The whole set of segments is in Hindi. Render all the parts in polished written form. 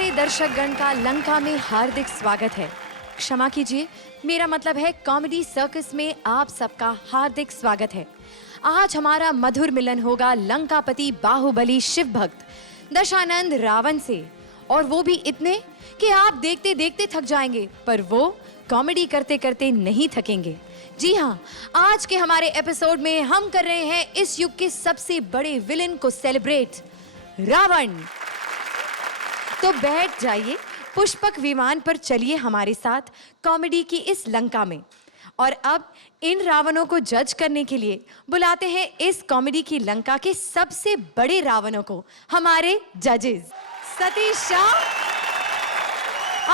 प्यारे दर्शकगण का लंका में हार्दिक स्वागत है। क्षमा कीजिए, मेरा मतलब है कॉमेडी सर्कस में आप सबका हार्दिक स्वागत है। आज हमारा मधुर मिलन होगा लंकापति बाहुबली शिव भक्त दशानंद रावण से, और वो भी इतने कि आप देखते देखते थक जाएंगे, पर वो कॉमेडी करते करते नहीं थकेंगे। जी हाँ, आज के हमारे एपिसोड में हम कर रहे हैं इस युग के सबसे बड़े विलेन को सेलिब्रेट, रावण। तो बैठ जाइए, पुष्पक विमान पर चलिए हमारे साथ कॉमेडी की इस लंका में। और अब इन रावणों को जज करने के लिए बुलाते हैं इस कॉमेडी की लंका के सबसे बड़े रावणों को, हमारे जजेस सतीश शाह,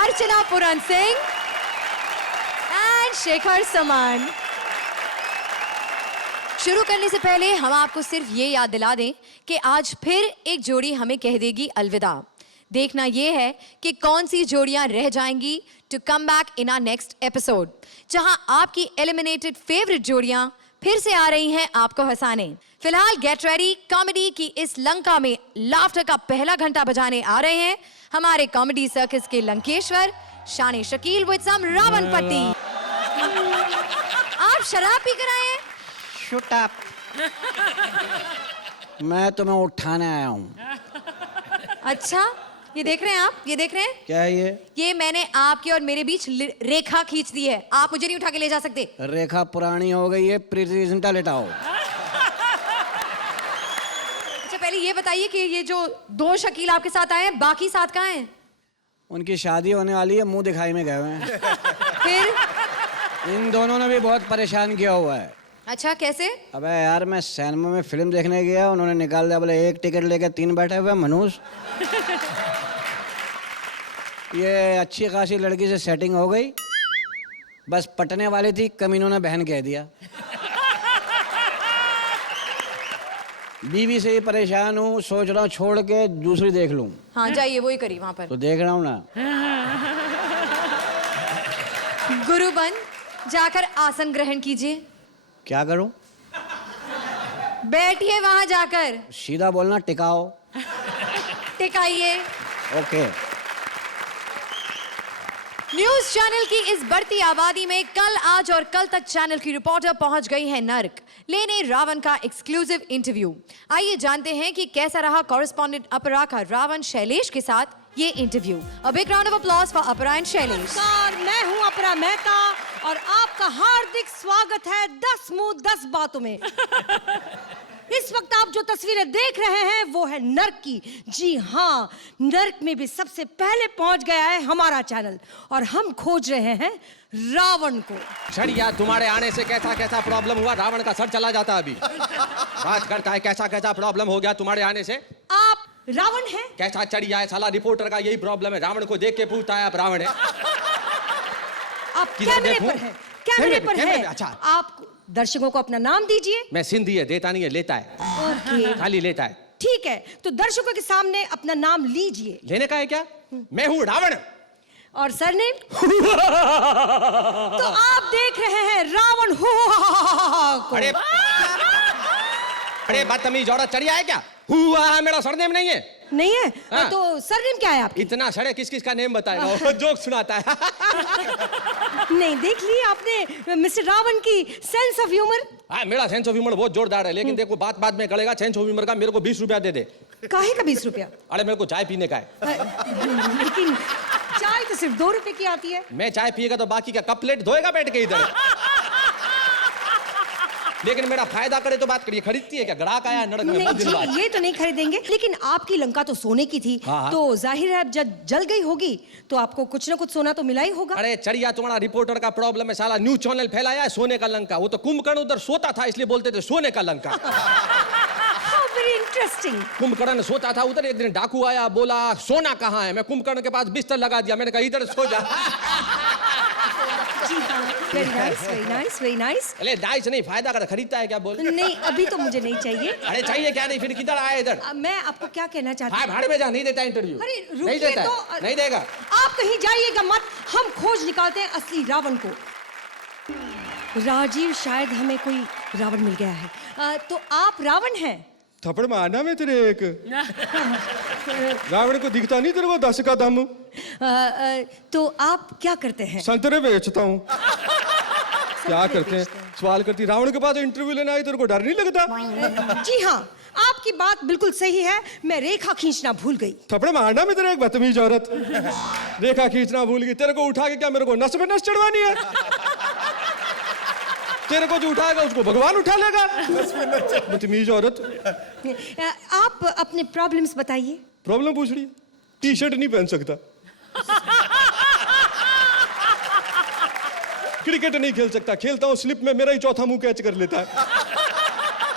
अर्चना पुरन सिंह एंड शेखर समान। शुरू करने से पहले हम आपको सिर्फ ये याद दिला दें कि आज फिर एक जोड़ी हमें कह देगी अलविदा। देखना यह है कि कौन सी जोड़ियां रह जाएंगी to come back in our next episode, जहां आपकी एलिमिनेटेड फेवरेट जोड़ियां फिर से आ रही हैं आपको हंसाने। फिलहाल गेट रेडी, कॉमेडी की इस लंका में लाफ्टर का पहला घंटा बजाने आ रहे हैं हमारे कॉमेडी सर्कस के लंकेश्वर शान शकील विद सम रावण पट्टी। आप शराब पी कर आए हैं? Shut up. मैं तुम्हें उठाने आया हूँ। अच्छा, ये देख रहे हैं आप? ये देख रहे हैं? क्या है ये? ये मैंने आपके और मेरे बीच रेखा खींच दी है। आप मुझे नहीं उठा के ले जा सकते। रेखा पुरानी हो गई है, प्रीति जिंटा लेटाओ। अच्छा, पहले ये बताइए कि ये जो दो शकील आपके साथ आए हैं, बाकी साथ कहाँ हैं? उनकी शादी होने वाली है, मुंह दिखाई में गए हुए हैं। फिर इन दोनों ने भी बहुत परेशान किया हुआ है। अच्छा, कैसे? अबे यार, मैं सिनेमा में फिल्म देखने गया, उन्होंने निकाल दिया, बोले एक टिकट लेके 3 बैठे हुए मनुष्य। ये अच्छी खासी लड़की से सेटिंग हो गई, बस पटने वाली थी, कमीनों ने बहन कह दिया। बीवी से ही परेशान हूँ, सोच रहा हूँ छोड़ के दूसरी देख लूँ। हाँ, जाइए, वही करिए वहां पर। तो देख रहा हूँ ना। गुरुबन, जाकर आसन ग्रहण कीजिए। क्या करूं? बैठिए वहां जाकर। सीधा बोलना, टिकाओ। टिकाइए। ओके। न्यूज चैनल की इस बढ़ती आबादी में कल, आज और कल तक चैनल की रिपोर्टर पहुंच गई है नर्क लेने रावण का एक्सक्लूसिव इंटरव्यू। आइए जानते हैं कि कैसा रहा कॉरेस्पॉन्डेंट अपरा का रावण शैलेश के साथ ये interview. A big round of applause for अपरा एंड शैलेश। मैं हूं अपरा मेहता और आपका हार्दिक स्वागत है 10 मुंह 10 बातों में। इस वक्त आप जो तस्वीरें देख रहे हैं वो है नर्क की। जी हाँ, नर्क में भी सबसे पहले पहुंच गया है हमारा चैनल और हम खोज रहे हैं रावण को। छड़िया, तुम्हारे आने से कैसा कैसा प्रॉब्लम हुआ, रावण का सर चला जाता अभी। बात करता है कैसा कैसा प्रॉब्लम हो गया तुम्हारे आने से। आप रावण हैं? कैसा चढ़िया है साला, रिपोर्टर का यही प्रॉब्लम है, रावण को देख के पूछता है आप रावण है। आप कैमरे पर हैं? कैमरे पर हैं। अच्छा, आप दर्शकों को अपना नाम दीजिए। मैं सिंधी है, देता नहीं है, लेता है। ओके, खाली लेता है। ठीक है, तो दर्शकों के सामने अपना नाम लीजिए। लेने का है क्या? मैं हूँ रावण। और सरनेम? तो आप देख रहे हैं रावण को। अरे बदतमीज औरत, चढ़िया है क्या? हुआ, मेरा सरनेम नहीं है। नहीं है? हाँ। तो सरनेम क्या है आपकी? इतना सड़े किस किस का नेम बताएगा, जोक सुनाता है। नहीं, देख ली आपने मिस्टर रावण की सेंस ऑफ ह्यूमर। हाँ, मेरा सेंस ऑफ ह्यूमर बहुत जोरदार है, लेकिन देखो बात बात में गलेगा। सेंस ऑफ ह्यूमर का मेरे को 20 रुपया दे दे। काहे का 20 रुपया? अरे मेरे को चाय पीने का है। लेकिन चाय तो सिर्फ 2 रुपए की आती है। मैं चाय पिएगा तो बाकी का कप प्लेट धोएगा बैठ के इधर। लेकिन मेरा फायदा करे तो बात करिए। खरीदती है क्या? ग्राहक आया नड़क में। नहीं जी, ये तो नहीं खरीदेंगे, लेकिन आपकी लंका तो सोने की थी। हाँ। तो जाहिर है जब जल गई होगी तो आपको कुछ ना कुछ सोना तो मिला ही होगा। अरे चढ़िया, तुम्हारा रिपोर्टर का प्रॉब्लम है, साला न्यूज चैनल फैलाया है सोने का लंका। वो तो कुंभकर्ण उधर सोता था इसलिए बोलते थे सोने का लंका। Very interesting. कुंभकर्ण सोता था उधर, एक दिन डाकू आया, बोला सोना कहाँ है। मैं कुंभकर्ण के पास बिस्तर लगा दिया, मैंने कहा इधर सो जा। Very nice, very nice, very nice. अरे नाइस नहीं, फायदा कर, खरीदता है क्या? बोल। नहीं, अभी तो मुझे नहीं चाहिए। अरे चाहिए क्या? नहीं फिर किधर आया इधर? मैं आपको क्या कहना चाहती हाँ, हूँ। भाड़ में जा, नहीं देता इंटरव्यू। अरे नहीं रुकिए देता तो। है, नहीं देगा। आप कहीं जाइएगा मत, हम खोज निकालते हैं असली रावण को। राजीव, शायद हमें कोई रावण मिल गया है। तो आप रावण हैं? थप्पड़ मारना मैं तेरे एक। रावण को दिखता नहीं तेरे को 10 का दम? तो आप क्या करते हैं? संतरे बेचता हूँ। क्या करते हैं? सवाल करती, रावण के पास इंटरव्यू लेने आई, तेरे को डर नहीं लगता? जी हाँ, आपकी बात बिल्कुल सही है, मैं रेखा खींचना भूल गई। थप्पड़ मारना मैं तेरे एक बदतमीज औरत। रेखा खींचना भूल गई, तेरे को उठा के क्या मेरे को नस पे नस चढ़वानी है? तेरे को जो उठाएगा उसको भगवान उठा लेगा। बदतमीज औरत। आप अपने प्रॉब्लम्स बताइए। प्रॉब्लम पूछ रही है? टी शर्ट नहीं पहन सकता, क्रिकेट नहीं खेल सकता, खेलता हूँ स्लिप में मेरा ही चौथा मुंह कैच कर लेता है।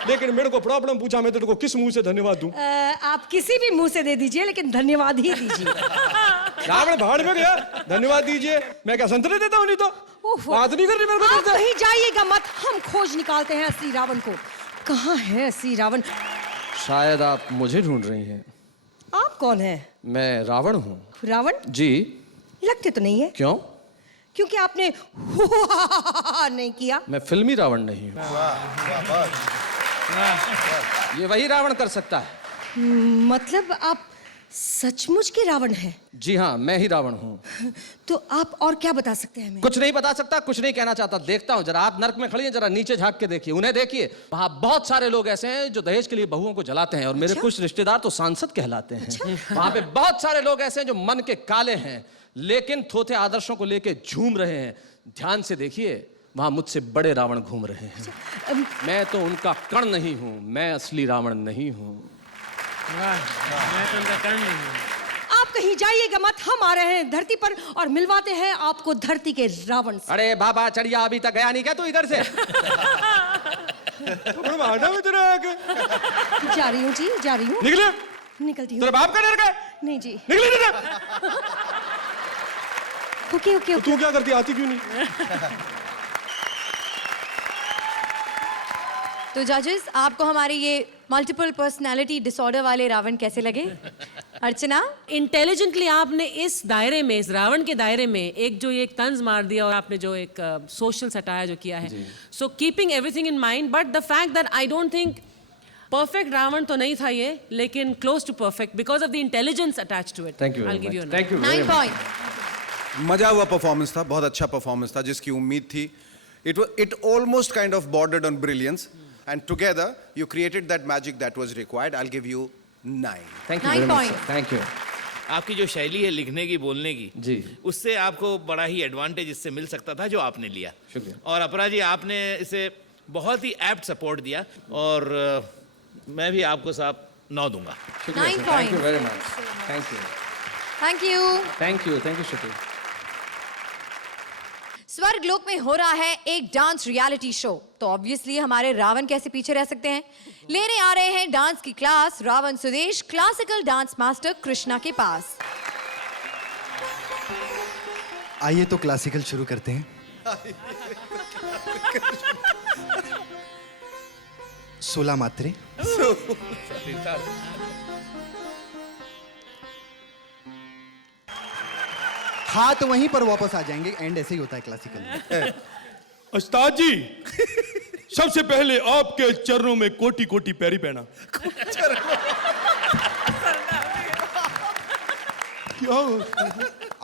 लेकिन मेरे को प्रॉब्लम पूछा, मैं तेरे को किस मुंह से धन्यवाद दूं? आप किसी भी मुंह से दे दीजिए, लेकिन धन्यवाद ही दीजिए। रावण भाड़ में गया, धन्यवाद दीजिए। मैं क्या संतरे देता हूँ? नहीं तो बात नहीं कर रही मेरे को। आप कहीं जाइएगा मत, हम खोज निकालते हैं असली रावण को। कहाँ है असली रावण? शायद आप मुझे ढूंढ रही हैं। आप कौन है? मैं रावण हूँ। रावण? जी। लगते तो नहीं है। क्यों? क्योंकि आपने नहीं किया। मैं फिल्मी रावण नहीं हूँ। ये वही रावण कर सकता है। मतलब आप सचमुच के रावण हैं? जी हाँ, मैं ही रावण हूँ। तो आप और क्या बता सकते हैं हमें? कुछ नहीं बता सकता, कुछ नहीं कहना चाहता। देखता हूँ, जरा आप नर्क में खड़ी हैं, जरा नीचे झांक के देखिए, उन्हें देखिए। वहाँ बहुत सारे लोग ऐसे हैं जो दहेज के लिए बहुओं को जलाते हैं, और मेरे कुछ रिश्तेदार तो सांसद कहलाते हैं। वहाँ पे बहुत सारे लोग ऐसे हैं जो मन के काले हैं, लेकिन थोथे आदर्शों को लेके झूम रहे हैं। ध्यान से देखिए, वहां मुझसे बड़े रावण घूम रहे हैं। मैं तो उनका कण नहीं हूं, मैं असली रावण नहीं हूं। मैं तो उनका कर्ण नहीं हूं। आप कहीं जाइएगा मत, हम आ रहे हैं धरती पर और मिलवाते हैं आपको धरती के रावण से। अरे बाबा चढ़िया, अभी तक गया नहीं क्या तू इधर से? थप्पड़ मारना मैं तेरे एक। जा रही हूँ जी, जा रही हूँ। निकले। निकलती हूँ। तेरे बाप का डर का? नहीं जी। निकले निकले। Okay okay okay. तू क्या करती, आती क्यों नहीं? तो जजेस, आपको हमारे ये मल्टीपल पर्सनालिटी डिसऑर्डर वाले रावण कैसे लगे? अर्चना? इंटेलिजेंटली आपने इस दायरे में, इस रावण के दायरे में एक जो ये एक तंज मार दिया, और आपने जो एक सोशल सटायर जो किया है, so keeping everything in mind, but the fact that I don't think perfect Ravan तो नहीं था ये, लेकिन close to perfect because of the intelligence attached to it. Thank you, I'll give you a thank you. 9 point. मजा हुआ परफॉर्मेंस था, बहुत अच्छा परफॉर्मेंस था, जिसकी उम्मीद थी। It almost kind of bordered on brilliance, and together you created that magic that was required. I'll give you 9. Thank you 9 very much, point. Thank you. आपकी जो शैली है लिखने की, बोलने की, जी। उससे आपको बड़ा ही एडवांटेज इससे मिल सकता था जो आपने लिया। शुक्रिया। और अपरा जी, आपने इसे बहुत ही एप्ट सपोर्ट दिया, और मैं भी आपको साहब 9 दूंगा। 9 thank you point. Very much, thank you, thank you. Thank you, thank you शुक्रिया। स्वर्गलोक में हो रहा है एक डांस रियलिटी शो, तो ऑब्वियसली हमारे रावण कैसे पीछे रह सकते हैं। लेने आ रहे हैं डांस की class Ravan Sudesh classical dance master Krishna के पास। आइए तो क्लासिकल शुरू करते हैं। 16 मात्रे। हाथ वहीं पर वापस आ जाएंगे, एंड ऐसे ही होता है क्लासिकल में। उस्ताद जी, सबसे पहले आपके चरणों में कोटि कोटि पैरी पहना। क्या?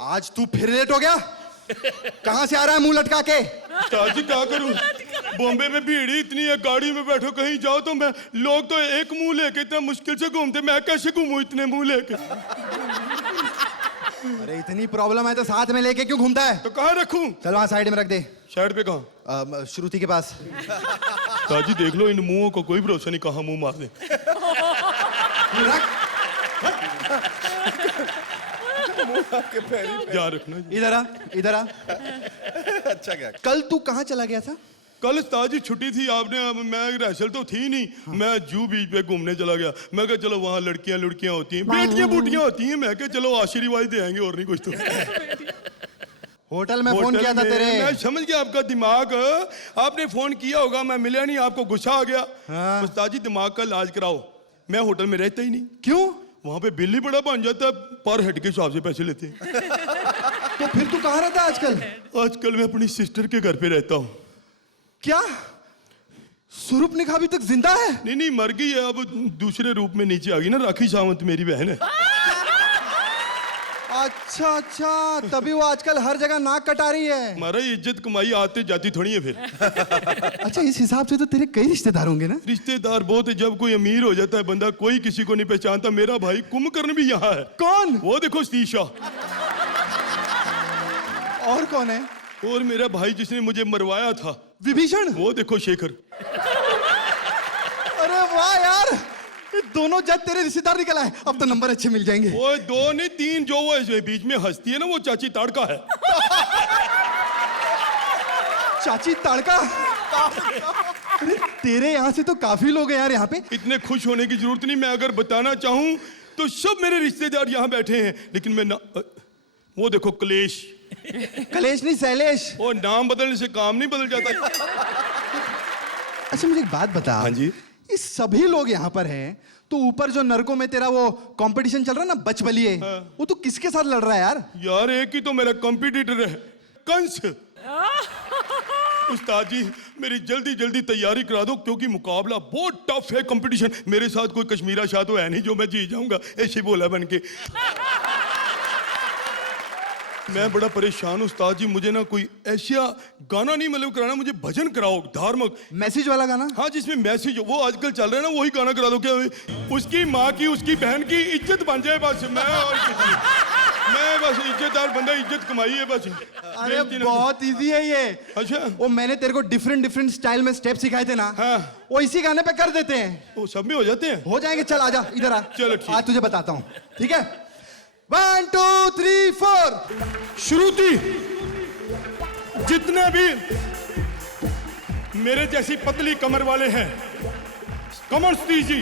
आज तू फिर लेट हो गया? कहां से आ रहा है मुंह लटका के? उस्ताद जी क्या करूं, बॉम्बे में भीड़ ही इतनी है, गाड़ी में बैठो कहीं जाओ तो मैं, लोग तो एक मुंह लेके इतना मुश्किल से घूमते, मैं कैसे घूमूं इतने मुंह लेके? अरे इतनी प्रॉब्लम है तो साथ में लेके क्यों घूमता है? तो कहाँ रखूं? चल वहां साइड में रख दे। साइड पे कहाँ? श्रुति के पास। उस्ताद जी देख लो, इन मुंहों को कोई भरोसा नहीं, कहाँ मुंह मार दे। ध्यान रखना जी। इधर आ, इधर आ। अच्छा क्या? कल तू कहाँ चला गया था? कल उस्ताद जी छुट्टी थी, आपने, मैं रिहर्सल तो थी नहीं। हाँ। मैं जू बीच पे घूमने चला गया। मैं कहा चलो वहाँ लड़कियां होती हैं, बेटियां बूटियां होती हैं, मैं कहा चलो आशीर्वाद दे आएंगे, और नहीं कुछ तो। होटल में फोन किया था तेरे? मैं समझ गया आपका दिमाग, आपने फोन किया होगा, मैं मिला नहीं, आपको गुस्सा आ गया। हाँ। उस्ताद जी दिमाग का इलाज कराओ, मैं होटल में रहता ही नहीं। क्यों? वहाँ पे बिल ही बड़ा बन जाता है, पर हेड के हिसाब से पैसे लेते हैं। तो फिर तू कहाँ रहता है आजकल? आजकल मैं अपनी सिस्टर के घर पे रहता हूँ। क्या? स्वरूप निखा अभी तक जिंदा है? नहीं नहीं, मर गई है, अब दूसरे रूप में नीचे आ गई ना। राखी सावंत मेरी बहन है। अच्छा अच्छा, तभी वो आजकल हर जगह नाक कटा रही है। हमारा इज्जत कमाई आते जाती थोड़ी है फिर। अच्छा, इस हिसाब से तो तेरे कई रिश्तेदार होंगे ना? रिश्तेदार बहुत है। जब कोई अमीर हो जाता है बंदा, कोई किसी को नहीं पहचानता। मेरा भाई कुंभकर्ण भी यहाँ है। कौन? वो देखो सतीशा। और कौन है? और मेरा भाई जिसने मुझे मरवाया था, विभीषण। वो देखो शेखर। अरे वाह यार, ये दोनों जज तेरे रिश्तेदार निकल आए। अब तो नंबर अच्छे मिल जाएंगे। वो 2 नहीं 3, जो वो बीच में हंसती है ना, वो चाची ताड़का है। चाची ताड़का? अरे तेरे यहाँ से तो काफी लोग हैं यार यहाँ पे। इतने खुश होने की जरूरत नहीं। मैं अगर बताना चाहूं तो सब मेरे रिश्तेदार यहाँ बैठे हैं, लेकिन मैं ना, वो देखो कलेश। कलेश नहीं, शैलेश। वो नाम बदलने से काम नहीं बदल जाता। अच्छा मुझे एक बात बता। हाँ जी। ये सभी लोग यहाँ पर हैं, तो ऊपर जो नरकों में तेरा वो कंपटीशन चल रहा है ना, बच बलिए, वो तू किसके साथ लड़ रहा है यार? यार एक ही तो मेरा कंपटीटर है, कंस। उस्ताद जी मेरी जल्दी जल्दी तैयारी करा दो, क्योंकि मुकाबला बहुत टफ है। कंपटीशन मेरे साथ कोई कश्मीरा शाह तो है नहीं जो मैं जीत जाऊंगा ऐसे बोला बन के। मैं बड़ा परेशान हूँ उस्ताद जी। मुझे ना कोई ऐसा गाना नहीं मतलब कराना, मुझे भजन कराओ धार्मिक। मैसेज वाला गाना? हाँ, जिसमें मैसेज वो आजकल चल रहा है ना, वही गाना करा दो। क्या उसकी माँ की, उसकी बहन की इज्जत बन जाए बस। मैं बस इज्जतदार बंदा, इज्जत कमाई है बस। अरे बहुत इजी है ये। अच्छा, वो मैंने तेरे को डिफरेंट स्टाइल में स्टेप सिखाए थे ना, हाँ। वो इसी गाने पे कर देते हैं। वो सब में हो जाते हैं? हो जाएंगे। चल आजा इधर आ। चलो ठीक। आज तुझे बताता हूँ, ठीक है? 1 2 3 4। श्रुति, जितने भी मेरे जैसी पतली कमर वाले हैं, कमर सतीश जी,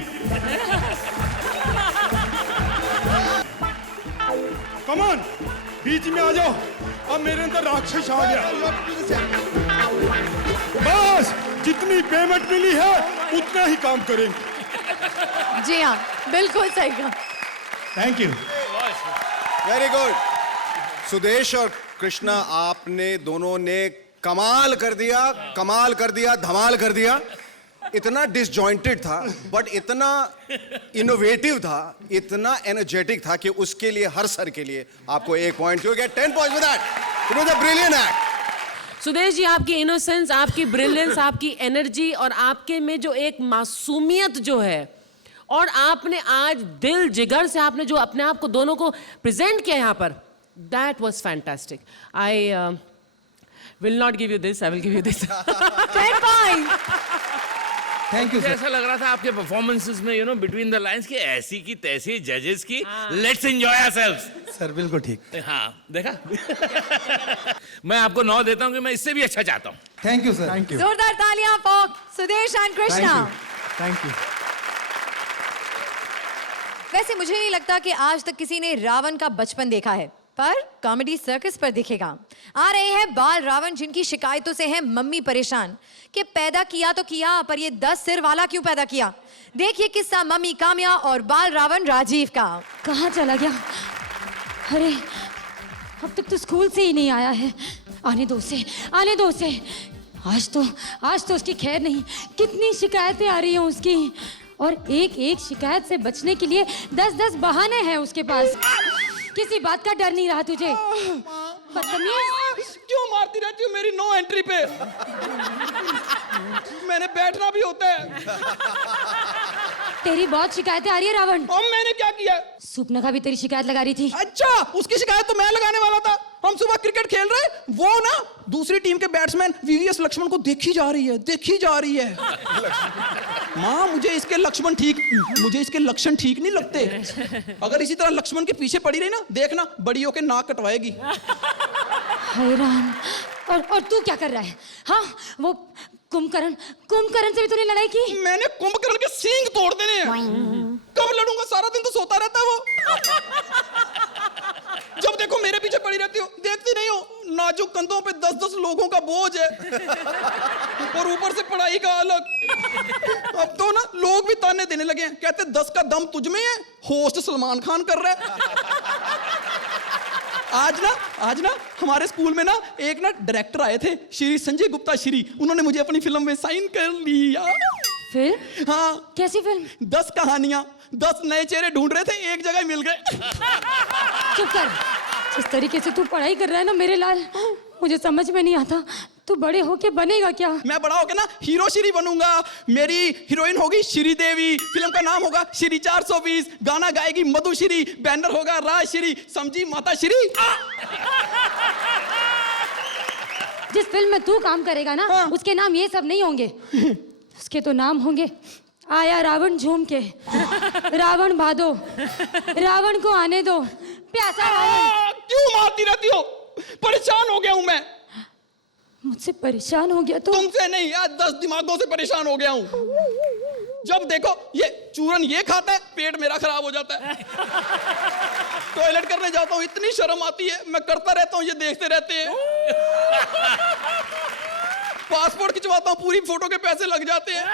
कमन बीच में आ जाओ। अब मेरे अंदर राक्षस आ गया। बस जितनी पेमेंट मिली है उतना ही काम करेंगे। जी हाँ, बिल्कुल सही कहा। Thank you. Very good. Sudesh और कृष्णा, आपने दोनों ने कमाल कर दिया, कमाल कर दिया, धमाल कर दिया। इतना डिसजॉइंटेड था बट इतना इनोवेटिव था, इतना एनर्जेटिक था कि उसके लिए, हर सर के लिए आपको 1 point. You get 10 points for that. It was a brilliant act. Sudesh ji, आपकी इनोसेंस, आपकी ब्रिलियंस, आपकी एनर्जी और आपके में जो एक मासूमियत जो है, और आपने आज दिल जिगर से आपने जो अपने आप को दोनों को प्रेजेंट किया यहाँ पर, that was fantastic. I will not give you this, I will give you this. 10 point. Thank you मुझे सर। ऐसा लग रहा था आपके परफॉर्मेंसेस में, you know, between the lines की ऐसी की तैसी जजेस की, लेट्स एंजॉय आवरसेल्व्स। सर बिल्कुल ठीक। हाँ, देखा। मैं आपको 9 देता हूँ कि मैं इससे भी अच्छा चाहता हूँ। Thank you sir. Thank you. जोरदार तालियां for Sudesh and Krishna. Thank you. वैसे मुझे नहीं लगता कि आज तक किसी ने रावण का बचपन देखा है, पर कॉमेडी सर्कस पर दिखेगा। आ रहे हैं बाल रावण, जिनकी शिकायतों से है मम्मी परेशान कि पैदा किया तो किया, पर ये 10 सिर वाला क्यों पैदा किया। देखिए किस्सा मम्मी काम्या और बाल रावण राजीव का। कहाँ चला गया? अरे अब तक तो स्कूल से ही नहीं आया है। आने दो उसे, आने दो उसे। आज तो उसकी खैर नहीं। कितनी शिकायतें आ रही हैं उसकी, और एक एक शिकायत से बचने के लिए 10-10 बहाने हैं उसके पास। किसी बात का डर नहीं रहा तुझे? बदतमीज। क्यों मारती रहती हो मेरी नो एंट्री पे? मैंने बैठना भी होता है। तेरी बहुत शिकायतें आ रही है रावण। और मैंने क्या किया? सुपना भी तेरी शिकायत लगा रही थी। अच्छा, उसकी शिकायत तो मैं लगाने वाला था। हम सुबह क्रिकेट खेल रहे, वो ना दूसरी टीम के बैट्समैन वीवीएस लक्ष्मण को देखी जा रही है। माँ, मुझे इसके लक्ष्मण ठीक नहीं लगते। अगर इसी तरह लक्ष्मण के पीछे पड़ी रही ना, देखना बड़ी होके नाक कटवाएगी। हैरान। और तू क्या कर रहा है? हाँ, वो कुंभकर्ण से भी तूने लड़ाई की? मैंने कुंभकर्ण के सींग तोड़ देने हैं। कब लड़ूंगा? सारा दिन तो सोता रहता है वो। जब देखो मेरे पीछे पड़ी रहती हो, देखती नहीं हो नाजुक कंधों पे 10-10 लोगों का बोझ है, और ऊपर से पढ़ाई का अलग। अब तो ना लोग भी ताने देने लगे हैं, कहते 10 का दम तुझ में है, होस्ट सलमान खान कर रहा है। आज ना हमारे स्कूल में ना एक ना डायरेक्टर आए थे, श्री संजय गुप्ता श्री, उन्होंने मुझे अपनी फिल्म में साइन कर लिया। फिल्म? हाँ। कैसी फिल्म? 10 कहानियां, 10 नए चेहरे ढूंढ रहे थे, एक जगह मिल गए। चुप कर। जिस तरीके से तू पढ़ाई कर रहा है ना मेरे लाल, मुझे समझ में नहीं आता तू बड़े होके बनेगा क्या? मैं बड़ा होके ना हीरो श्री बनूंगा। मेरी हीरोइन होगी श्री देवी, फिल्म का नाम होगा श्री 420, गाना गाएगी मधुश्री, बैनर होगा राजश्री, समझी माता श्री। जिस फिल्म में तू काम करेगा ना, हाँ। उसके नाम ये सब नहीं होंगे। उसके तो नाम होंगे आया रावण झूम के, रावण भादो, रावण को आने दो, प्यासा रावण। क्यों मारती रहती हो? परेशान हो गया हूं मैं। मुझसे परेशान हो गया तो? तुमसे नहीं, आज 10 दिमागों से परेशान हो गया हूं। जब देखो ये चूरन ये खाता है, पेट मेरा खराब हो जाता है। टॉयलेट करने जाता हूं, इतनी शर्म आती है, मैं करता रहता हूं, ये देखते रहते हैं। पासपोर्ट खिंचवाता हूं, पूरी फोटो के पैसे लग जाते हैं।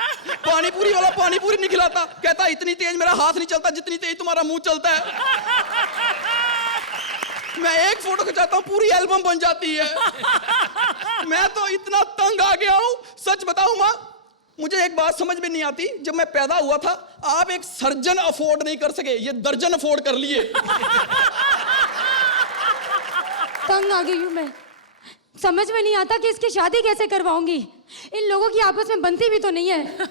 पानी पूरी वाला पानी पूरी नहीं खिलाता, कहता इतनी तेज मेरा हाथ नहीं चलता जितनी तेज तुम्हारा मुंह चलता है। मैं एक फोटो खिंचाता हूं, पूरी एल्बम बन जाती है। मैं तो इतना तंग आ गया हूं, सच बताऊं माँ, मुझे एक बात समझ में नहीं आती। जब मैं पैदा हुआ था, आप एक सर्जन अफोर्ड नहीं कर सके, ये दर्जन अफोर्ड कर लिए। तंग आ गई हूं मैं, समझ में नहीं आता कि इसकी शादी कैसे करवाऊंगी। इन लोगों की आपस में बनती भी तो नहीं है।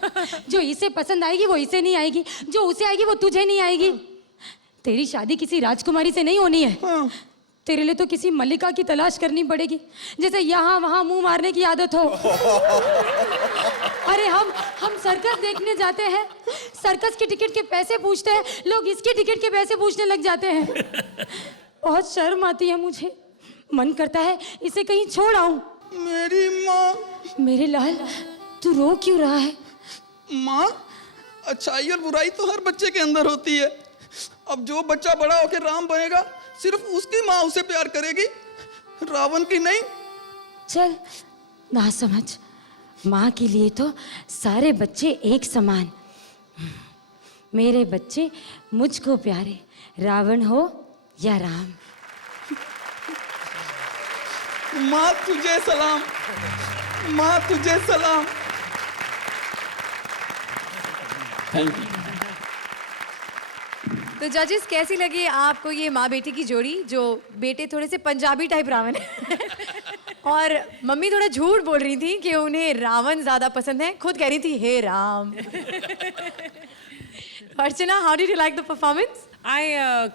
जो इसे पसंद आएगी वो इसे नहीं आएगी, जो उसे आएगी वो तुझे नहीं आएगी। तेरी शादी किसी राजकुमारी से नहीं होनी है। तेरे लिए तो किसी मल्लिका की तलाश करनी पड़ेगी, जैसे यहाँ वहाँ मुंह मारने की आदत हो। अरे हम सर्कस देखने जाते हैं, सर्कस की टिकट के पैसे पूछते हैं, लोग इसकी टिकट के पैसे पूछने लग जाते हैं। बहुत शर्म आती है मुझे, मन करता है इसे कहीं छोड़ आऊं। मेरी माँ। मेरे लाल, तू रो क्यों रहा है? माँ, अच्छाई और बुराई तो हर बच्चे के अंदर होती है। अब जो बच्चा बड़ा होकर राम बनेगा, सिर्फ उसकी माँ उसे प्यार करेगी, रावण की नहीं। चल ना समझ, माँ के लिए तो सारे बच्चे एक समान। मेरे बच्चे मुझको प्यारे, रावण हो या राम। माँ तुझे सलाम, माँ तुझे सलाम। Thank you. तो जजेस, कैसी लगी आपको ये माँ बेटी की जोड़ी, जो बेटे थोड़े से पंजाबी टाइप रावण है और मम्मी थोड़ा झूठ बोल रही थी कि उन्हें रावण ज्यादा पसंद है, खुद कह रही थी हे राम। अर्चना, how did you like the performance?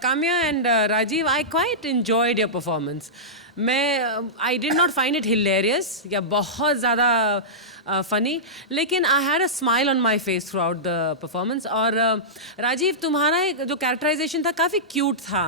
Kamya and Rajiv, I quite enjoyed your performance. I did not find it hilarious या बहुत ज़्यादा funny, लेकिन I had a smile on my face throughout the performance. और राजीव, तुम्हारा जो characterization था काफ़ी cute था,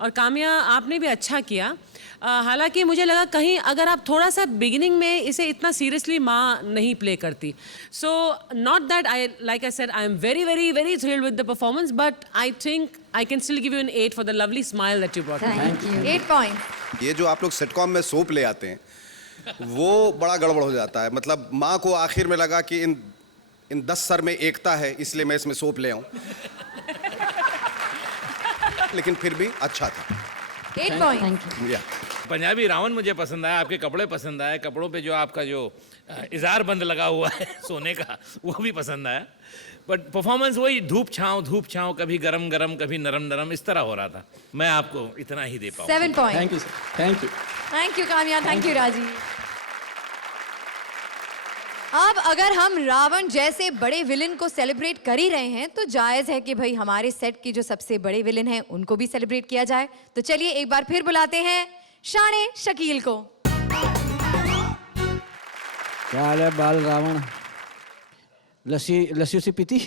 और काम्या आपने भी अच्छा किया। हालांकि मुझे लगा कहीं अगर आप थोड़ा सा बिगिनिंग में इसे इतना सीरियसली माँ नहीं प्ले करती। So not that I like I said I am very very very thrilled with the performance, but I think I can still give you an 8 for the lovely smile that you brought. Thank you. 8 point. ये जो आप लोग सिटकॉम में सोप ले आते हैं, वो बड़ा गड़बड़ हो जाता है। मतलब माँ को आखिर में लगा कि इन 10 सर में एकता है, इसलिए मैं इसमें सोप ले आऊं। लेकिन फिर भी अच्छा था। 8 पॉइंट। पंजाबी रावण मुझे पसंद आया, आपके कपड़े पसंद आए, कपड़ों पे जो आपका जो इजार बंद लगा हुआ है सोने का, वो भी पसंद आया। बट परफॉर्मेंस वही धूप छाँव, कभी गरम गरम कभी नरम नरम, इस तरह हो रहा था। मैं आपको इतना ही दे पाऊँ। 7 point. Thank you sir, thank you. Thank you Kamya, thank you Rajiv. अब अगर हम रावण जैसे बड़े विलन को सेलिब्रेट कर ही रहे हैं, तो जायज है कि भाई हमारे सेट के जो सबसे बड़े विलन हैं उनको भी सेलिब्रेट किया जाए। तो चलिए एक बार फिर बुलाते हैं शाने शकील को। क्या हाल है बाल रावण? लस्सी उसी पीती?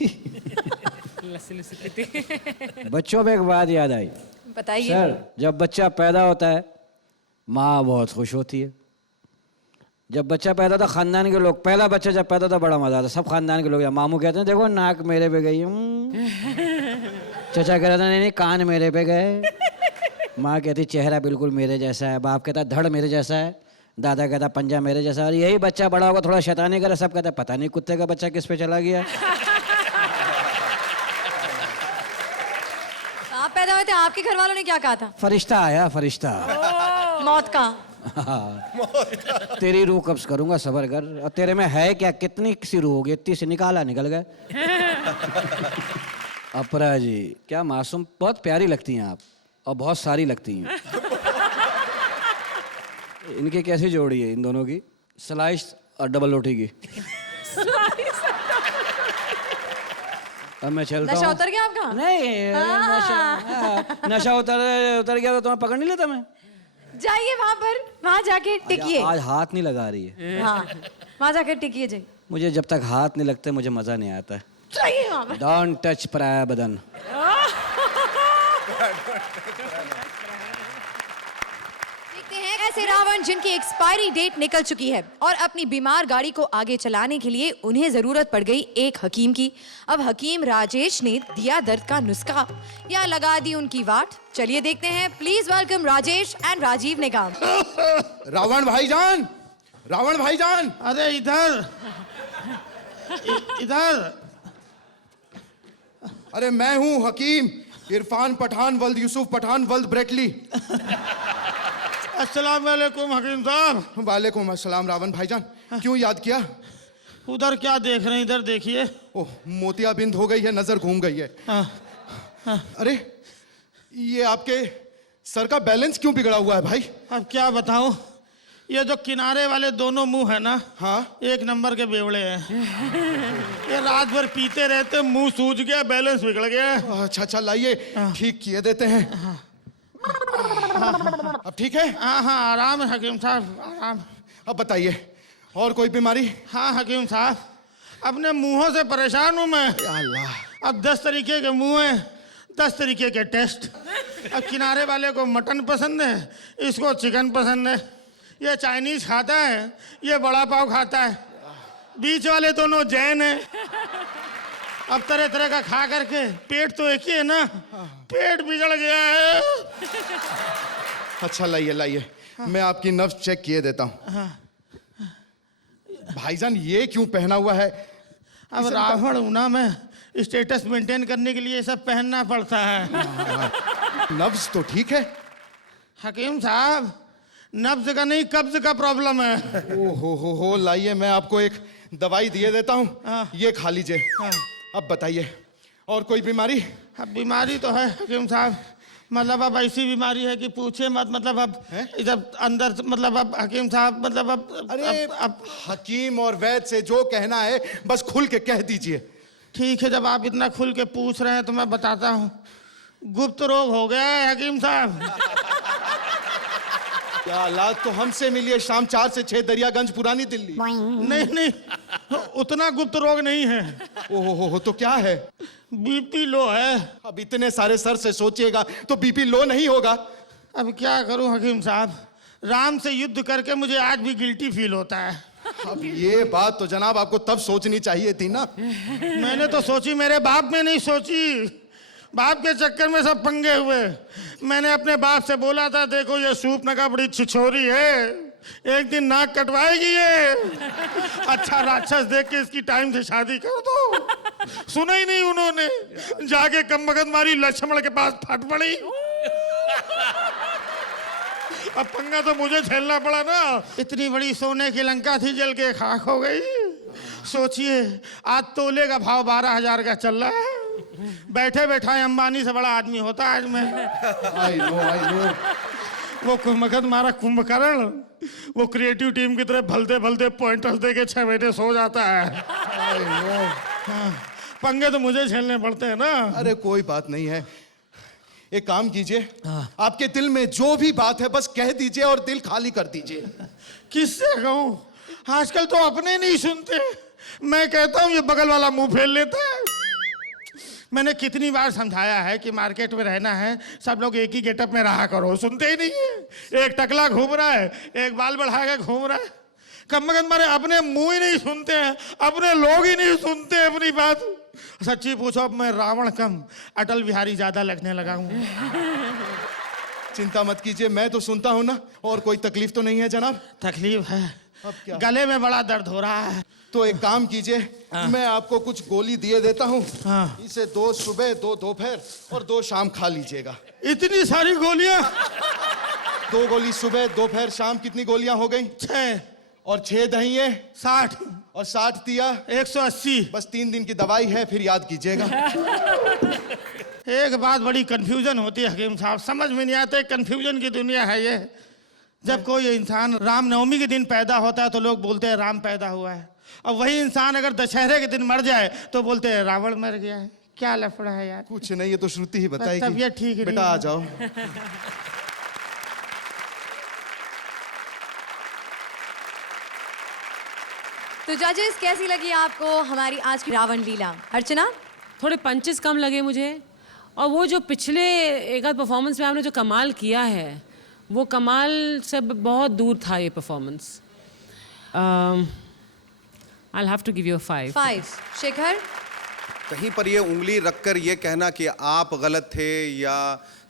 बच्चों में एक बात याद आई। बताइए सर, जब बच्चा पैदा होता है माँ बहुत खुश होती है। जब बच्चा पैदा होता, खानदान के लोग, पहला बच्चा जब पैदा होता बड़ा मजा आता, सब खानदान के लोग, मामू कहते हैं देखो नाक मेरे पे गई, चचा कहता नहीं कान मेरे पे गए, माँ कहती चेहरा बिल्कुल मेरे जैसा है, बाप कहता धड़ मेरे जैसा है, दादा कहता पंजा मेरे जैसा। और यही बच्चा बड़ा होगा थोड़ा शैतानी करे, सब कहता पता नहीं कुत्ते का बच्चा किस पे चला गया। आप पैदा हुए थे, आपके घर वालों ने क्या कहा था? फरिश्ता आया, फरिश्ता। मौत का। तेरी रूह कब्ज करूंगा, सबर कर। और तेरे में है क्या, कितनी सी रूह होगी? इतनी से निकाला, निकल गए। अपरा जी क्या मासूम, बहुत प्यारी लगती हैं आप, और बहुत सारी लगती हैं। इनकी कैसी जोड़ी है इन दोनों की, स्लाइस और डबल रोटी की? अब मैं चलता हूँ। नशा उतर गया आपका? नहीं, नशा उतर गया तो तुम्हें पकड़ नहीं लेता मैं? जाइए वहां जाके टिकिए। आज हाथ नहीं लगा रही है। हाँ, वहां जाके टिकिए जी। मुझे जब तक हाथ नहीं लगते मुझे मजा नहीं आता है। जाइए वहां पर। डोंट टच पराया बदन। देखते हैं ऐसे रावण जिनकी एक्सपायरी डेट निकल चुकी है और अपनी बीमार गाड़ी को आगे चलाने के लिए उन्हें जरूरत पड़ गई एक हकीम की। अब हकीम राजेश ने दिया दर्द का नुस्खा या लगा दी उनकी वाट। चलिए देखते हैं। Please welcome Rajesh and Rajeev Nigam. Ravan भाईजान, रावण भाईजान, अरे इधर इधर। अरे मैं हूँ हकीम इरफान पठान वल्द यूसुफ पठान वल्द ब्रेटली। अस्सलाम वालेकुम हकीम साहब। वालेकुम अस्सलाम। रावण भाईजान, क्यों याद किया? उधर क्या देख रहे हैं, इधर देखिए। ओह, मोतियाबिंद हो गई है, नजर घूम गई है। अरे ये आपके सर का बैलेंस क्यों बिगड़ा हुआ है भाई? अब क्या बताऊं, ये जो किनारे वाले दोनों मुंह है ना, हाँ, एक नंबर के बेवड़े हैं। ये रात भर पीते रहते, मुंह सूज गया, बैलेंस बिगड़ गया। अच्छा अच्छा, लाइए ठीक किए देते हैं। अब ठीक है? हाँ हाँ, आराम है हकीम साहब, आराम। अब बताइए, और कोई बीमारी? हाँ हकीम साहब, अपने मुंहों से परेशान हूँ मैं। अल्लाह। अब 10 तरीके के मुंह हैं, 10 तरीके के टेस्ट। अब किनारे वाले को मटन पसंद है, इसको चिकन पसंद है। ये चाइनीज खाता है, ये बड़ा पाव खाता है। बीच वाले दोनों जैन हैं। अब तरह तरह का खा करके पेट तो एक ही है ना, पेट बिगड़ गया है। अच्छा लाइए लाइए, मैं आपकी नब्ज चेक किए देता हूँ। भाईजान ये क्यों पहना हुआ है? अब रावण हूं ना मैं, स्टेटस मेंटेन करने के लिए सब पहनना पड़ता है। नब्ज तो ठीक है? हकीम साहब, नब्ज का नहीं, कब्ज का प्रॉब्लम है। ओ हो, लाइए मैं आपको एक दवाई दिए देता हूँ, ये खा लीजिए। अब बताइए, और कोई बीमारी? अब बीमारी तो है हकीम साहब, मतलब अब ऐसी बीमारी है कि पूछे मत। मतलब अब जब अंदर, मतलब अब हकीम साहब, मतलब अब अरे अब हकीम और वैद्य से जो कहना है बस खुल के कह दीजिए। ठीक है, जब आप इतना खुल के पूछ रहे हैं तो मैं बताता हूँ। गुप्त रोग हो गया है हकीम साहब। क्या हालात, तो हमसे मिलिए शाम 4 से 6 दरियागंज पुरानी दिल्ली। नहीं नहीं, उतना गुप्त रोग नहीं है। ओहो, तो क्या है? बीपी लो है। अब इतने सारे सर से सोचिएगा तो बीपी लो नहीं होगा। अब क्या करूं हकीम साहब, राम से युद्ध करके मुझे आज भी गिल्टी फील होता है। अब ये बात तो जनाब आपको तब सोचनी चाहिए थी ना। मैंने तो सोची, मेरे बाप ने नहीं सोची। बाप के चक्कर में सब पंगे हुए। मैंने अपने बाप से बोला था, देखो ये सूप नगा बड़ी छिछोरी है, एक दिन नाक कटवाएगी ये। अच्छा राक्षस देख के इसकी टाइम से शादी कर दो। सुना ही नहीं उन्होंने, जाके कमबख्त मारी लक्ष्मण के पास फट पड़ी। अब पंगा तो मुझे झेलना पड़ा ना। इतनी बड़ी सोने की लंका थी, जल के खाक हो गई। सोचिए, आज तोले का भाव 12,000 का चल रहा है। बैठे बैठा अंबानी से बड़ा आदमी होता आज मैं। I know. वो कुंभकर्ण मारा कुंभकर्ण, वो क्रिएटिव टीम की तरह भलते भलते पॉइंटर्स दे के 6 महीने सो जाता है। हाँ, पंगे तो मुझे झेलने पड़ते हैं ना। अरे कोई बात नहीं है, एक काम कीजिए, आपके दिल में जो भी बात है बस कह दीजिए और दिल खाली कर दीजिए। किससे कहूं, आजकल तो अपने नहीं सुनते। मैं कहता हूं ये बगल वाला मुंह फेर लेता है। मैंने कितनी बार समझाया है कि मार्केट में रहना है, सब लोग एक ही गेटअप में रहा करो, सुनते ही नहीं है। एक टकला घूम रहा है, एक बाल बढ़ा के घूम रहा है। कमबख्त मारे अपने मुंह ही नहीं सुनते हैं, अपने लोग ही नहीं सुनते अपनी बात। सच्ची पूछो, अब मैं रावण कम अटल बिहारी ज्यादा लगने लगा हूं। चिंता मत कीजिए, मैं तो सुनता हूं ना। और कोई तकलीफ तो नहीं है जनाब? तकलीफ है, अब क्या? गले में बड़ा दर्द हो रहा है। तो एक काम कीजिए, मैं आपको कुछ गोली दिए देता हूँ, इसे 2 सुबह 2 दोपहर और 2 शाम खा लीजिएगा। इतनी सारी गोलियां? 2 गोली सुबह, दोपहर, शाम कितनी गोलियां हो गई? 6 और 6 दहिए 60 और 60 दिया 180। बस 3 दिन की दवाई है, फिर याद कीजिएगा। एक बात बड़ी कंफ्यूजन होती है हकीम साहब, समझ में नहीं आते, कंफ्यूजन की दुनिया है ये। जब कोई इंसान रामनवमी के दिन पैदा होता है तो लोग बोलते हैं राम पैदा हुआ है, और वही इंसान अगर दशहरे के दिन मर जाए तो बोलते हैं रावण मर गया है। क्या लफड़ा है यार? कुछ नहीं, ये तो श्रुति ही बताएगी। तबीयत ठीक बेटा आ जाओ। तो जजेस, कैसी लगी आपको हमारी आज की रावण लीला? अर्चना? थोड़े पंचेस कम लगे मुझे, और वो जो पिछले एक आध परफॉर्मेंस में आपने जो कमाल किया है वो कमाल से बहुत दूर था ये performance. I have to give you 5। 5। Shekhar? कहीं पर ये उंगली रखकर ये कहना कि आप गलत थे या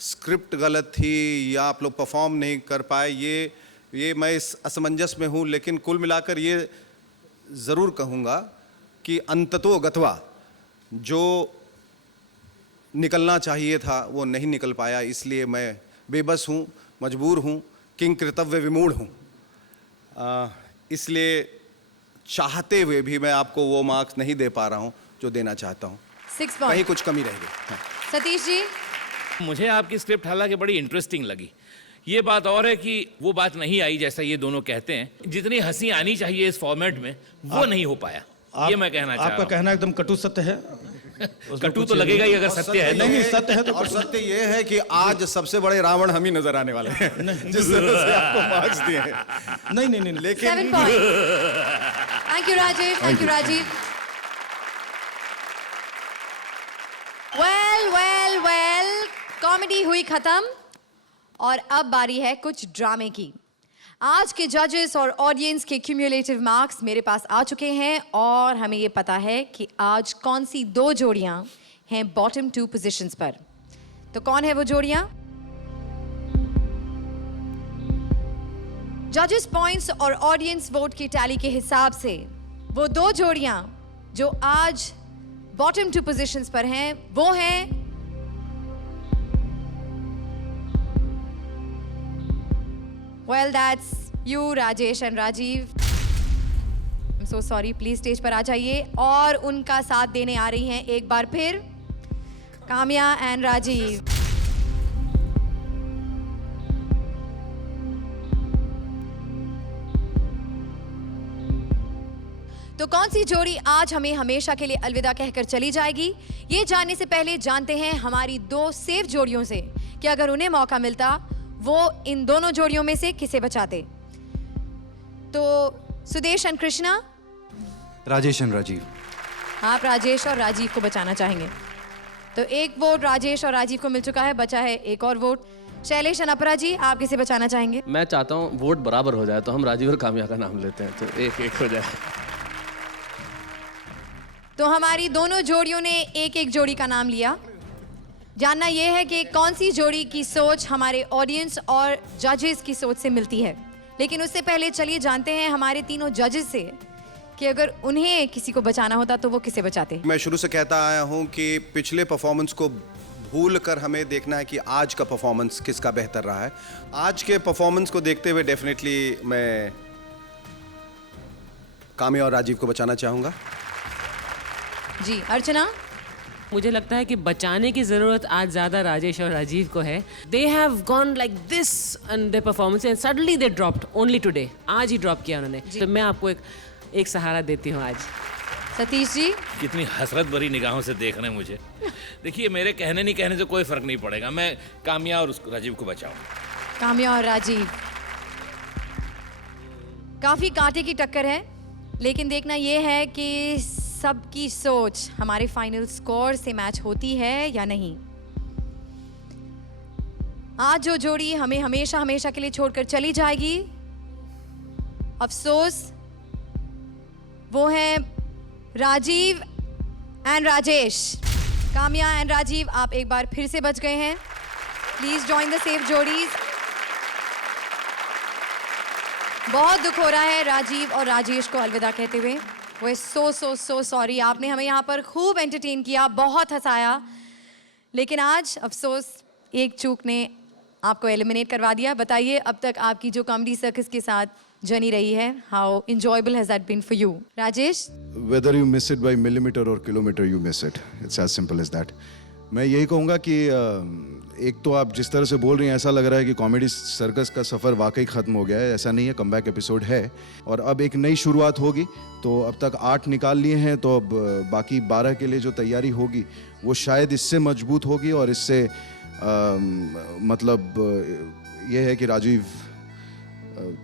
स्क्रिप्ट गलत थी या आप लोग परफॉर्म नहीं कर पाए, ये मैं इस असमंजस में हूँ। लेकिन कुल मिलाकर ये ज़रूर कहूँगा कि अंततो गत्वा जो निकलना चाहिए था वो नहीं निकल पाया, इसलिए मैं बेबस हूँ, मजबूर हूँ, किंग कर्तव्य विमूढ़ हूँ। इसलिए चाहते हुए भी मैं आपको वो मार्क्स नहीं दे पा रहा हूँ जो देना चाहता हूँ। 6 कहीं पॉइंट। कुछ कमी रह गई। हाँ। सतीश जी? मुझे आपकी स्क्रिप्ट हालांकि बड़ी इंटरेस्टिंग लगी। ये बात और है कि वो बात नहीं आई जैसा ये दोनों कहते हैं। जितनी हंसी आनी चाहिए इस फॉर्मेट में वो नहीं हो पाया, ये मैं कहना चाह रहा आपका हूँ। कहना एकदम कटु सत्य है। कटु तो लगेगा ही अगर सत्य है। नहीं, सत्य है तो और सत्य ये है कि आज सबसे बड़े रावण हम ही नजर आने वाले हैं, जिस तरह से आपको मार्क्स दिए हैं। नहीं, लेकिन 7 point. Thank you Rajesh, thank you Rajiv. Well, comedy हुई खत्म और अब बारी है कुछ ड्रामे की। आज के जजेस और ऑडियंस के क्यूमुलेटिव मार्क्स मेरे पास आ चुके हैं और हमें ये पता है कि आज कौन सी 2 जोड़ियां हैं बॉटम 2 पोजीशंस पर। तो कौन है वो जोड़ियां? जजेस पॉइंट्स और ऑडियंस वोट की टैली के हिसाब से वो 2 जोड़ियां जो आज बॉटम 2 पोजीशंस पर हैं वो हैं Well, that's you, Rajesh and Rajiv. I'm so sorry. Please stage पर आ जाइए। और उनका साथ देने आ रही हैं एक बार फिर काम्या एंड राजीव। तो कौन सी जोड़ी आज हमें हमेशा के लिए अलविदा कहकर चली जाएगी, ये जानने से पहले जानते हैं हमारी 2 सेफ जोड़ियों से कि अगर उन्हें मौका मिलता वो इन दोनों जोड़ियों में से किसे बचाते। तो सुदेश एंड कृष्णा? राजेश एंड राजीव। आप राजेश और राजीव को बचाना चाहेंगे, तो एक वोट राजेश और राजीव को मिल चुका है, बचा है एक और वोट। शैलेश एंड अपरा जी, आप किसे बचाना चाहेंगे? मैं चाहता हूँ वोट बराबर हो जाए, तो हम राजीव और काम्या का नाम लेते हैं, तो 1-1 हो जाए। तो हमारी दोनों जोड़ियों ने एक जोड़ी का नाम लिया। जानना यह है कि कौन सी जोड़ी की सोच हमारे ऑडियंस और जजेस की सोच से मिलती है। लेकिन उससे पहले चलिए जानते हैं हमारे तीनों जजेस से कि अगर उन्हें किसी को बचाना होता तो वो किसे बचाते। मैं शुरू से कहता आया हूं कि पिछले परफॉर्मेंस को भूल कर हमें देखना है कि आज का परफॉर्मेंस किसका बेहतर रहा है। आज के परफॉर्मेंस को देखते हुए डेफिनेटली मैं काम्या और राजीव को बचाना चाहूंगा। जी अर्चना? मुझे लगता है कि बचाने की ज़रूरत आज ज़्यादा राजेश और राजीव को है। They have gone like this and their performance and suddenly they dropped only today. आज ही ड्रॉप किया उन्होंने, तो मैं आपको एक सहारा देती हूँ आज। सतीश जी? कितनी हसरत भरी निगाहों से देख रहे हैं मुझे। देखिए, मेरे कहने नहीं कहने से कोई फर्क नहीं पड़ेगा, मैं काम्या और राजीव को बचाऊंगा। काम्या और राजीव, काफी कांटे की टक्कर है, लेकिन देखना यह है कि सबकी सोच हमारे फाइनल स्कोर से मैच होती है या नहीं। आज जो जोड़ी हमें हमेशा हमेशा के लिए छोड़कर चली जाएगी, अफसोस, वो है राजीव एंड राजेश। काम्या एंड राजीव, आप एक बार फिर से बच गए हैं। Please join the safe जोड़ीज। बहुत दुख हो रहा है राजीव और राजेश को अलविदा कहते हुए। वो सो सॉरी। आपने हमें यहाँ पर खूब एंटरटेन किया, बहुत हंसाया, लेकिन आज अफसोस एक चूक ने आपको एलिमिनेट करवा दिया। बताइए अब तक आपकी जो कॉमेडी सर्कस के साथ जर्नी रही है, how enjoyable has that been for you? Rajesh? Whether you miss it by millimetre और kilometre, you miss it, it's as simple as that. मैं यही कहूँगा कि एक तो आप जिस तरह से बोल रही हैं ऐसा लग रहा है कि कॉमेडी सर्कस का सफ़र वाकई ख़त्म हो गया है। ऐसा नहीं है, कमबैक एपिसोड है और अब एक नई शुरुआत होगी। तो अब तक 8 निकाल लिए हैं, तो अब बाकी 12 के लिए जो तैयारी होगी वो शायद इससे मजबूत होगी और इससे मतलब ये है कि राजीव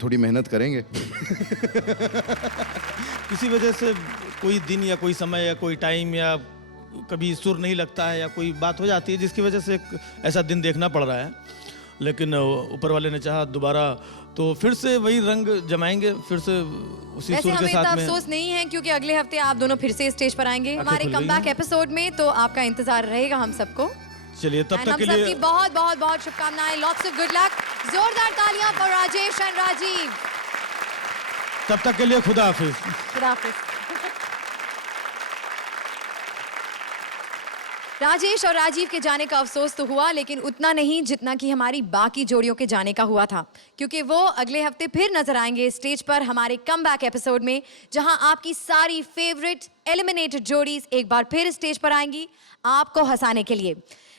थोड़ी मेहनत करेंगे। किसी वजह से कोई दिन या कोई समय या कोई टाइम या कभी सुर नहीं लगता है या कोई बात हो जाती है जिसकी वजह से ऐसा दिन देखना पड़ रहा है, लेकिन ऊपर वाले ने चाहा दोबारा तो फिर से वही रंग जमाएंगे, फिर से उसी सुर के साथ में। अफसोस नहीं है क्योंकि अगले हफ्ते आप दोनों फिर से स्टेज पर आएंगे हमारे कमबैक एपिसोड में, तो आपका इंतजार रहेगा हम सबको। चलिए तब तक के लिए सबकी बहुत बहुत बहुत शुभकामनाएं, लॉट्स ऑफ गुड लक। जोरदार तालियां फॉर राजेश एंड राजीव। तब तक के लिए खुदा हाफिज। खुदा हाफिज। राजेश और राजीव के जाने का अफसोस तो हुआ, लेकिन उतना नहीं जितना कि हमारी बाकी जोड़ियों के जाने का हुआ था, क्योंकि वो अगले हफ्ते फिर नजर आएंगे स्टेज पर हमारे कमबैक एपिसोड में, जहां आपकी सारी फेवरेट एलिमिनेटेड जोड़ीज एक बार फिर स्टेज पर आएंगी आपको हंसाने के लिए।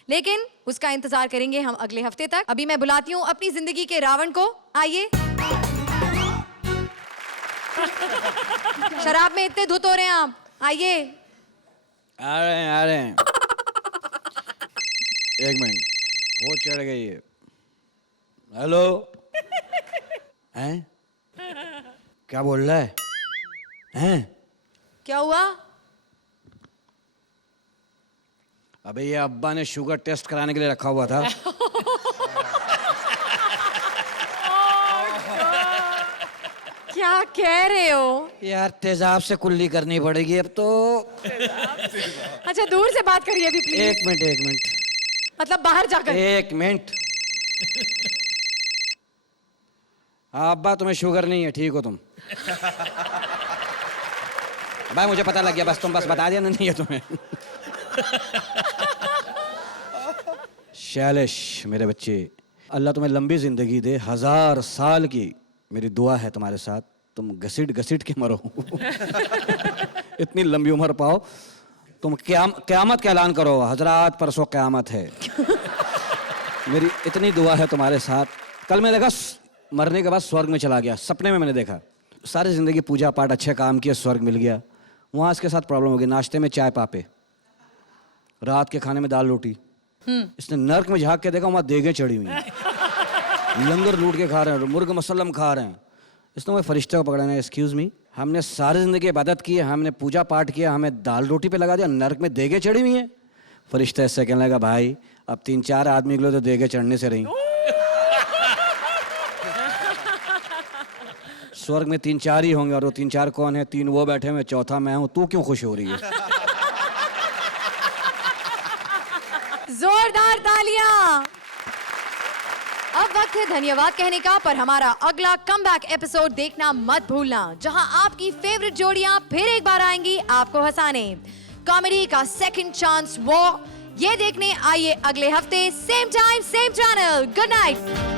लेकिन उसका इंतजार करेंगे हम अगले हफ्ते तक। अभी मैं बुलाती हूँ अपनी जिंदगी के रावण को। आइए। शराब में इतने धुत हो रहे हैं आप, आइए। आ रहे हैं। एक मिनट, वो चढ़ गई है। हेलो। हैं? क्या बोल रहा है? हैं? क्या हुआ? अबे ये अब्बा ने शुगर टेस्ट कराने के लिए रखा हुआ था। क्या कह रहे हो? यार तेजाब से कुल्ली करनी पड़ेगी अब तो। अच्छा दूर से बात करिए अभी प्लीज। एक मिनट। मतलब बाहर जाकर। एक मिनट। हाँ अब्बा तुम्हें शुगर नहीं है, ठीक हो तुम? भाई मुझे पता लग गया, बस तुम बस बता दिया नहीं है तुम्हें। शैलेश मेरे बच्चे, अल्लाह तुम्हें लंबी जिंदगी दे, 1000 साल की मेरी दुआ है तुम्हारे साथ। तुम घसीट के मरो। इतनी लंबी उम्र पाओ, तुम क़यामत का ऐलान करो, हजरात परसों क़यामत है। मेरी इतनी दुआ है तुम्हारे साथ। कल मैं देखा मरने के बाद स्वर्ग में चला गया, सपने में मैंने देखा। सारी ज़िंदगी पूजा पाठ अच्छे काम किए, स्वर्ग मिल गया। वहाँ इसके साथ प्रॉब्लम हो गई, नाश्ते में चाय पापे, रात के खाने में दाल रोटी। इसने नर्क में झाँक के देखा, वहाँ देगे चढ़ी हुई हैं, लंगर लूट के खा रहे हैं, मुर्ग मसल्लम खा रहे हैं। इसने वो फरिश्ते को पकड़ा है, एक्सक्यूज़ मी, हमने सारी ज़िंदगी इबादत की है, हमने पूजा पाठ किया, हमें दाल रोटी पे लगा दिया, नर्क में देगे चढ़ी हुई हैं। फरिश्ता इससे कहने लगा, भाई अब 3-4 आदमी के लिए तो देगे चढ़ने से रही। स्वर्ग में 3-4 ही होंगे, और वो 3-4 कौन है? 3 वो बैठे हुए, चौथा मैं हूँ। तू क्यों खुश हो रही है? जोरदार तालियां। अब वक्त है धन्यवाद कहने का, पर हमारा अगला कमबैक एपिसोड देखना मत भूलना, जहां आपकी फेवरेट जोड़ियां फिर एक बार आएंगी आपको हंसाने। कॉमेडी का सेकंड चांस वो, ये देखने आइए अगले हफ्ते, same time same channel. Good night.